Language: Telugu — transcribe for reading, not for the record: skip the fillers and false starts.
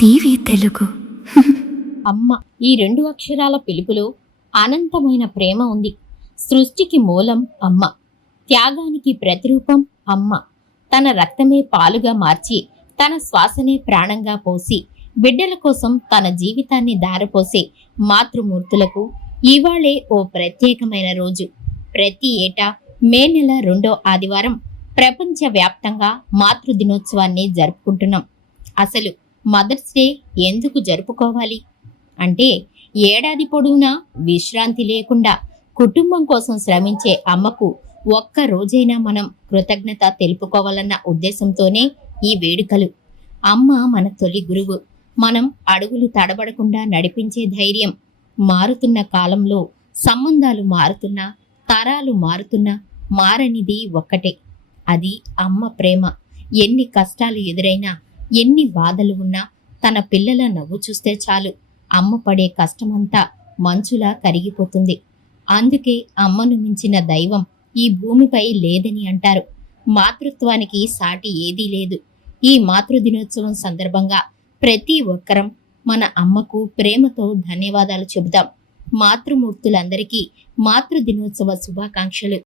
టీవీ తెలుగు. అమ్మ ఈ రెండు అక్షరాల పిలుపులో అనంతమైన ప్రేమ ఉంది. సృష్టికి మూలం అమ్మ, త్యాగానికి ప్రతిరూపం అమ్మ. తన రక్తమే పాలుగా మార్చి, తన శ్వాసనే ప్రాణంగా పోసి, బిడ్డల కోసం తన జీవితాన్ని దారపోసే మాతృమూర్తులకు ఇవాళే ఓ ప్రత్యేకమైన రోజు. ప్రతి ఏటా మే నెల 2వ ఆదివారం ప్రపంచవ్యాప్తంగా మాతృ దినోత్సవాన్ని జరుపుకుంటున్నాం. అసలు మదర్స్ డే ఎందుకు జరుపుకోవాలి అంటే, ఏడాది పొడవునా విశ్రాంతి లేకుండా కుటుంబం కోసం శ్రమించే అమ్మకు ఒక్క రోజైనా మనం కృతజ్ఞత తెలుపుకోవాలన్న ఉద్దేశంతోనే ఈ వేడుకలు. అమ్మ మన తొలి గురువు, మనం అడుగులు తడబడకుండా నడిపించే ధైర్యం. మారుతున్న కాలంలో సంబంధాలు మారుతున్నా, తరాలు మారుతున్నా, మారనిది ఒక్కటే, అది అమ్మ ప్రేమ. ఎన్ని కష్టాలు ఎదురైనా, ఎన్ని బాధలు ఉన్నా తన పిల్లల నవ్వు చూస్తే చాలు అమ్మ పడే కష్టమంతా మంచులా కరిగిపోతుంది. అందుకే అమ్మను మించిన దైవం ఈ భూమిపై లేదని అంటారు. మాతృత్వానికి సాటి ఏదీ లేదు. ఈ మాతృ దినోత్సవం సందర్భంగా ప్రతి ఒక్కరం మన అమ్మకు ప్రేమతో ధన్యవాదాలు చెబుతాం. మాతృమూర్తులందరికీ మాతృ దినోత్సవ శుభాకాంక్షలు.